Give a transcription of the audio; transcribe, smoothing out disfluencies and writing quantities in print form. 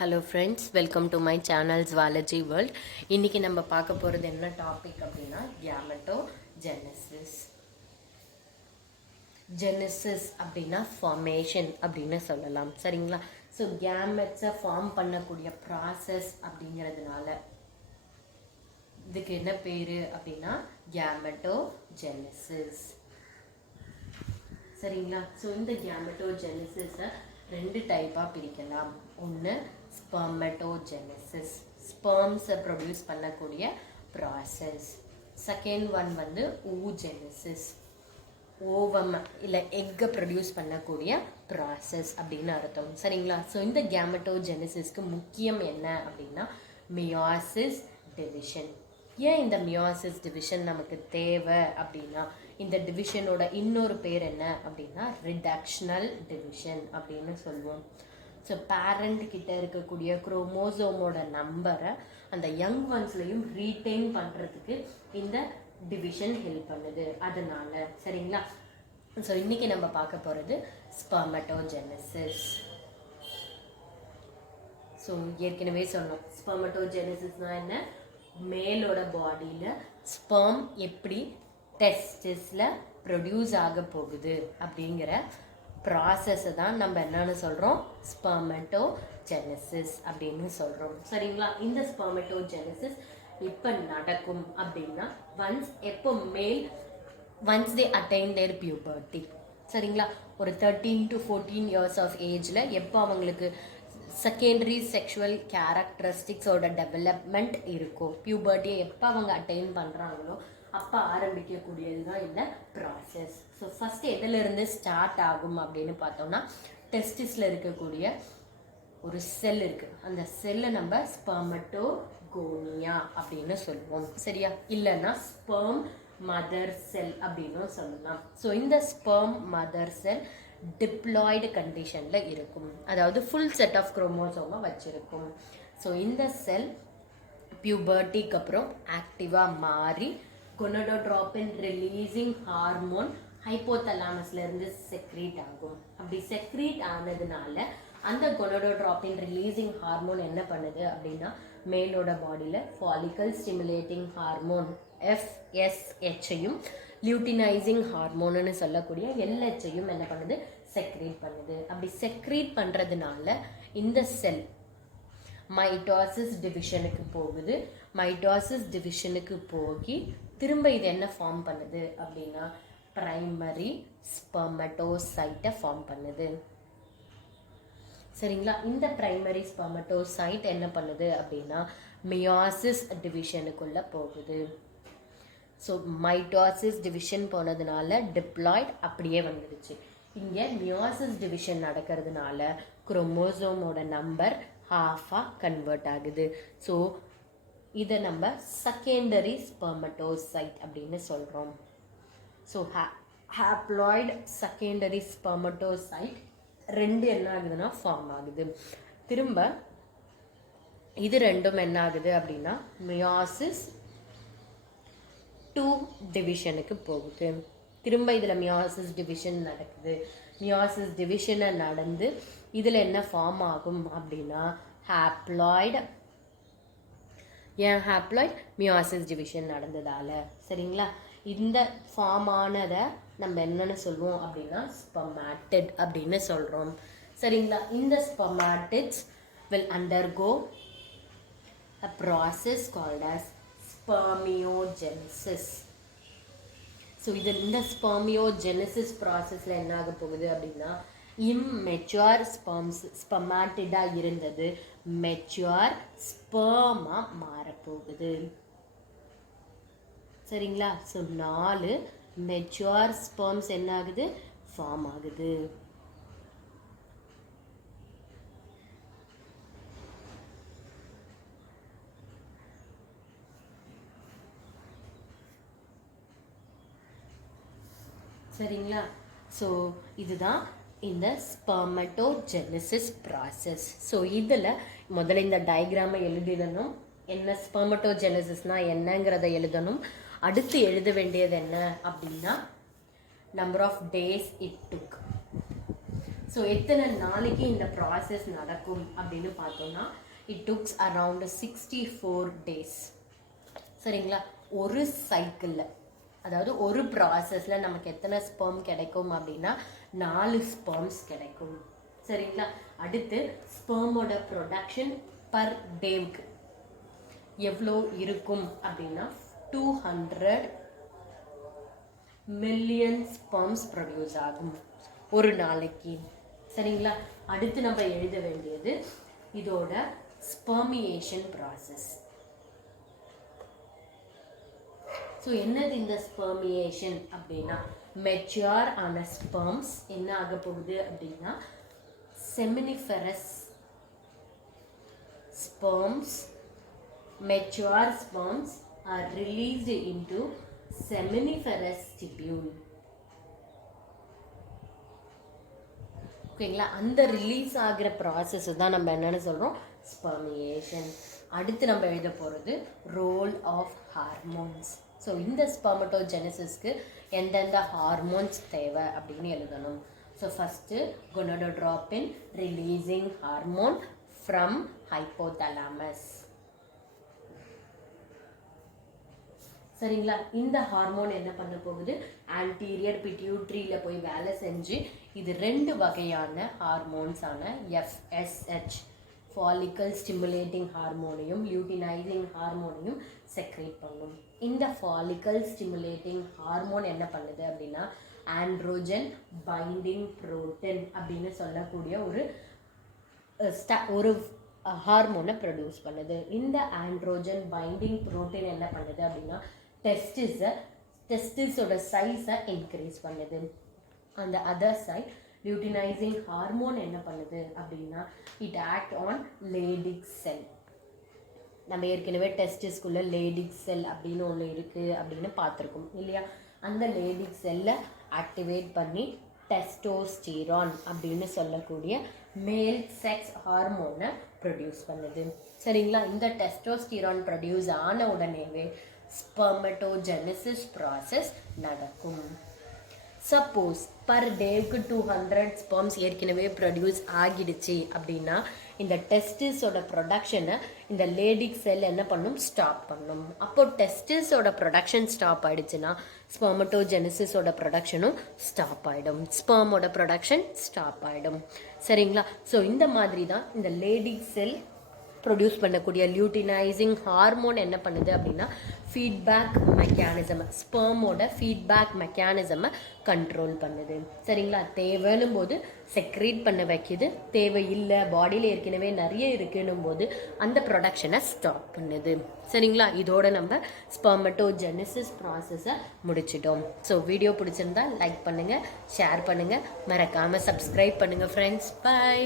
Hello friends, welcome to my channel zoology world. இன்றைக்கி நம்ம பார்க்க போகிறது என்ன டாபிக் அப்படின்னா கேமெட்டோஜெனசிஸ். ஜெனசிஸ் அப்படின்னா ஃபார்மேஷன் அப்படின்னு சொல்லலாம், சரிங்களா? ஸோ கேமெட்ஸை ஃபார்ம் பண்ணக்கூடிய ப்ராசஸ் அப்படிங்கிறதுனால இதுக்கு என்ன பேர் அப்படின்னா கேமெட்டோஜெனசிஸ், சரிங்களா? ஸோ இந்த கேமெட்டோஜெனசிஸை ரெண்டு டைப்பாக பிரிக்கலாம். ஒன்று ஸ்பெர்மட்டோஜெனசிஸ், ஸ்பெர்ம்ஸை ப்ரொடியூஸ் பண்ணக்கூடிய ப்ராசஸ். செகண்ட் ஒன் வந்து oogenesis, ஓவம் இல்லை எக்கை ப்ரொடியூஸ் பண்ணக்கூடிய ப்ராசஸ் அப்படின்னு அர்த்தம், சரிங்களா? ஸோ இந்த கேமெட்டோஜெனசிஸ்க்கு முக்கியம் என்ன அப்படின்னா மியாசிஸ் டிவிஷன். ஏன் இந்த மியாசிஸ் டிவிஷன் நமக்கு தேவை அப்படின்னா, இந்த டிவிஷனோட இன்னொரு பேர் என்ன அப்படின்னா ரிடக்ஷனல் டிவிஷன் அப்படின்னு சொல்லுவோம். ஸோ பேரண்ட் கிட்ட இருக்கக்கூடிய குரோமோசோமோட நம்பரை அந்த யங் ஒன்ஸ்லையும் ரீட்டைன் பண்ணுறதுக்கு இந்த டிவிஷன் ஹெல்ப் பண்ணுது, அதனால, சரிங்களா? ஸோ இன்னைக்கு நம்ம பார்க்க போகிறது ஸ்பெர்மட்டோஜெனசிஸ். ஸோ ஏற்கனவே சொன்னோம், ஸ்பெர்மட்டோஜெனசிஸ்னால் என்ன? மேலோட பாடியில் ஸ்பெர்ம் எப்படி டெஸ்டிஸில் ப்ரொடியூஸ் ஆக போகுது அப்படிங்கிற ப்ராசஸை தான் நம்ம என்னன்னு சொல்கிறோம், ஸ்பெர்மட்டோஜெனசிஸ் அப்படின்னு சொல்கிறோம், சரிங்களா? இந்த ஸ்பெர்மட்டோஜெனசிஸ் இப்போ நடக்கும் அப்படின்னா once they attain their puberty, சரிங்களா? ஒரு 13 to 14 years ஆஃப் ஏஜில் எப்போ அவங்களுக்கு செகண்டரி செக்ஷுவல் கேரக்டரிஸ்டிக்ஸோட டெவலப்மெண்ட் இருக்கும், பியூபர்ட்டியை எப்போ அவங்க அட்டைன் பண்ணுறாங்களோ அப்போ ஆரம்பிக்கக்கூடியது தான் இந்த ப்ராசஸ். ஸோ ஃபஸ்ட்டு எதிலிருந்து ஸ்டார்ட் ஆகும் அப்படின்னு பார்த்தோம்னா டெஸ்டிஸில் இருக்கக்கூடிய ஒரு செல் இருக்குது, அந்த செல்லை நம்ம ஸ்பெர்மட்டோகோனியா அப்படின்னு சொல்லுவோம், சரியா? இல்லைன்னா ஸ்பெர்ம் மதர் செல் அப்படின்னு சொல்லலாம். ஸோ இந்த ஸ்பெர்ம் மதர் செல் டிப்ளாய்டு கண்டிஷனில் இருக்கும், அதாவது ஃபுல் செட் ஆஃப் குரோமோசோமை வச்சுருக்கும். ஸோ இந்த செல் பியூபர்ட்டிக்கு அப்புறம் ஆக்டிவாக மாறி கொனடோட்ரோபின் ரிலீசிங் ஹார்மோன் ஹைப்போதலாமஸ்லேருந்து செக்ரீட் ஆகும். அப்படி செக்ரீட் ஆனதுனால அந்த கொனடோட்ரோபின் ரிலீசிங் ஹார்மோன் என்ன பண்ணுது அப்படின்னா மேலோட பாடியில் ஃபாலிக்கல் ஸ்டிமுலேட்டிங் ஹார்மோன் FSHஐயும் லியூட்டினைசிங் ஹார்மோன்னு சொல்லக்கூடிய LHஐயும் என்ன பண்ணுது, செக்ரீட் பண்ணுது. அப்படி செக்ரீட் பண்ணுறதுனால இந்த செல் மைட்டோசிஸ் டிவிஷனுக்கு போகுது. மைட்டோசிஸ் டிவிஷனுக்கு போகி திரும்ப இது என்ன ஃபார்ம் பண்ணுது அப்படின்னா பிரைமரி ஸ்பெர்மட்டோசைட்டை ஃபார்ம் பண்ணுது, சரிங்களா? இந்த பிரைமரி ஸ்பெர்மட்டோசைட் என்ன பண்ணுது அப்படின்னா மியாசிஸ் டிவிஷனுக்குள்ளே போகுது. ஸோ மைட்டோசிஸ் டிவிஷன் போனதுனால டிப்ளாய்ட் அப்படியே வந்துடுச்சு. இங்கே மியாசிஸ் டிவிஷன் நடக்கிறதுனால குரோமோசோமோட நம்பர் ஹாஃபாக கன்வெர்ட் ஆகுது. ஸோ இதை நம்ம செகண்டரி ஸ்பெர்மட்டோசைட் அப்படின்னு சொல்கிறோம். ஸோ ஹாப்ளாய்டு செகண்டரி ஸ்பெர்மட்டோசைட் ரெண்டு என்ன ஆகுதுன்னா ஃபார்ம் ஆகுது. திரும்ப இது ரெண்டும் என்ன ஆகுது அப்படின்னா மியாசிஸ் 2 டிவிஷனுக்கு போகுது. திரும்ப இதில் மியாசிஸ் டிவிஷன் நடக்குது. மியாசிஸ் டிவிஷனை நடந்து இதில் என்ன ஃபார்ம் ஆகும் அப்படின்னா ஹாப்ளாய்டு. ஏன் ஹாப்ளாய்டு? மியாசிஸ் டிவிஷன் நடந்ததால், சரிங்களா? இந்த ஃபார்ம் ஆனதை நம்ம என்னென்னு சொல்லுவோம் அப்படின்னா ஸ்பெர்மாட்டிட் அப்படின்னு சொல்கிறோம், சரிங்களா? இந்த ஸ்பெர்மாட்டிட்ஸ் will undergo a process called as spermiogenesis. So இது இந்த ஸ்பெர்மியோஜெனசிஸ் ப்ராசஸில் என்ன ஆக போகுது அப்படின்னா இம்மெச்சுவர் ஸ்பெர்மாட்டிடாக இருந்தது மெச்சுவர் ஸ்பெர்மாக மாறப்போகுது, சரிங்களா? ஸோ 4 மெச்சுவர் ஸ்பெர்ம்ஸ் என்ன ஆகுது, ஃபார்ம் ஆகுது. சரிங்களா? ஸோ இதுதான் இந்த ஸ்பெர்மட்டோஜெனசிஸ் ப்ராசஸ். ஸோ இதில் முதல்ல இந்த டயக்ராமை எழுதிடணும், என்ன ஸ்பெர்மட்டோஜெனசிஸ்னால் என்னங்கிறத எழுதணும். அடுத்து எழுத வேண்டியது என்ன அப்படின்னா number of days it took. So எத்தனை நாளைக்கு இந்த ப்ராசஸ் நடக்கும் அப்படின்னு பார்த்தோம்னா இட் டுக்ஸ் அரவுண்ட் 64 days. சரிங்களா? ஒரு சைக்கிளில், அதாவது ஒரு ப்ராசஸில் நமக்கு எத்தனை ஸ்பெர்ம் கிடைக்கும் அப்படின்னா 4 ஸ்பெர்ம்ஸ் கிடைக்கும். சரிங்களா? அடுத்து ஸ்பெர்மோட ப்ரொடக்ஷன் பர் டேவுக்கு எவ்வளோ இருக்கும் அப்படின்னா 200 மில்லியன் ஸ்பெர்ம்ஸ் ப்ரொடியூஸ் ஆகும் ஒரு நாளைக்கு. சரிங்களா? அடுத்து நம்ம எழுத வேண்டியது இதோட ஸ்பெர்மியேஷன் ப்ராசஸ். ஸோ என்னது இந்த ஸ்பெர்மியேஷன் அப்படின்னா, மெச்சூர் ஆன ஸ்பெர்ம்ஸ் என்ன ஆக போகுது அப்படின்னா seminiferous sperms, mature sperms are released into seminiferous tubule. ஓகேங்களா? அந்த ரிலீஸ் ஆகிற ப்ராசஸ் தான் நம்ம என்னென்னு சொல்கிறோம், ஸ்பெர்மியேஷன். அடுத்து நம்ம எழுத போகிறது ரோல் ஆஃப் ஹார்மோன்ஸ். ஸோ இந்த ஸ்பெர்மட்டோஜெனசிஸ்க்கு எந்தெந்த ஹார்மோன்ஸ் தேவை அப்படின்னு எழுதணும். So first gonadotropin releasing hormone from hypothalamus. சரிங்களா? இந்த ஹார்மோன் என்ன பண்ண போகுது, ஆன்டீரியர் பிட்யூட்ரியில் போய் வேலை செஞ்சு இது 2 வகையான ஹார்மோன்ஸான FSH ஃபாலிக்கல் ஸ்டிமுலேட்டிங் ஹார்மோனையும் லியூட்டினைசிங் ஹார்மோனையும் செக்ரேட் பண்ணும். இந்த ஃபாலிக்கல் ஸ்டிமுலேட்டிங் ஹார்மோன் என்ன பண்ணுது அப்படின்னா ஆண்ட்ரோஜன் பைண்டிங் புரோட்டீன் அப்படின்னு சொல்லக்கூடிய ஒரு ஹார்மோனை ப்ரொடியூஸ் பண்ணுது. இந்த ஆண்ட்ரோஜன் பைண்டிங் புரோட்டீன் என்ன பண்ணுது அப்படின்னா டெஸ்டிஸோட சைஸை இன்க்ரீஸ் பண்ணுது. அந்த அதர் சைட் லியூட்டினைசிங் ஹார்மோன் என்ன பண்ணுது அப்படின்னா இட் ஆக்ட் ஆன் லேடிக் செல். நம்ம ஏற்கனவே டெஸ்டிஸ்குள்ள லேடிக் செல் அப்படின்னு ஒன்று இருக்குது அப்படின்னு பார்த்துருக்கோம் இல்லையா? அந்த லேடிக் செல்லை ஆக்டிவேட் பண்ணி டெஸ்டோஸ்டிரான் அப்படின்னு சொல்லக்கூடிய மேல் செக்ஸ் ஹார்மோனை ப்ரொடியூஸ் பண்ணுது. சரிங்களா? இந்த டெஸ்டோஸ்டிரான் ப்ரொடியூஸ் ஆன உடனேவே ஸ்பெர்மட்டோஜெனசிஸ் ப்ராசஸ் நடக்கும். சப்போஸ் பர் டேவுக்கு 200 ஸ்பெர்ம்ஸ் ஏற்கனவே ப்ரொடியூஸ் ஆகிடுச்சு அப்படின்னா இந்த டெஸ்டிஸோட ப்ரொடக்ஷனை இந்த லேடிக் செல் என்ன பண்ணும், ஸ்டாப் பண்ணும். அப்போ டெஸ்டிஸோட ப்ரொடக்ஷன் ஸ்டாப் ஆகிடுச்சுன்னா ஸ்பெர்மட்டோஜெனசிஸோட ப்ரொடக்ஷனும் ஸ்டாப் ஆகிடும், ஸ்பெர்மோட ப்ரொடக்ஷன் ஸ்டாப் ஆகிடும். சரிங்களா? ஸோ இந்த மாதிரி தான் இந்த லேடிக் செல் ப்ரொடியூஸ் பண்ணக்கூடிய லியூட்டினைசிங் ஹார்மோன் என்ன பண்ணுது அப்படின்னா ஃபீட்பேக் மெக்கானிசம், ஸ்பெர்மோட ஃபீட்பேக் மெக்கானிசமை கண்ட்ரோல் பண்ணுது. சரிங்களா? தேவைன்னும் போது செக்ரேட் பண்ண வைக்கிது, தேவை இல்லை பாடியில் ஏற்கனவே நிறைய இருக்குன்னும் போது அந்த ப்ரொடக்ஷனை ஸ்டாப் பண்ணுது. சரிங்களா? இதோட நம்ம ஸ்பெர்மட்டோஜெனசிஸ் ப்ராசஸை முடிச்சிட்டோம். ஸோ வீடியோ பிடிச்சிருந்தா லைக் பண்ணுங்கள், ஷேர் பண்ணுங்கள், மறக்காமல் சப்ஸ்கிரைப் பண்ணுங்கள் ஃப்ரெண்ட்ஸ். பை.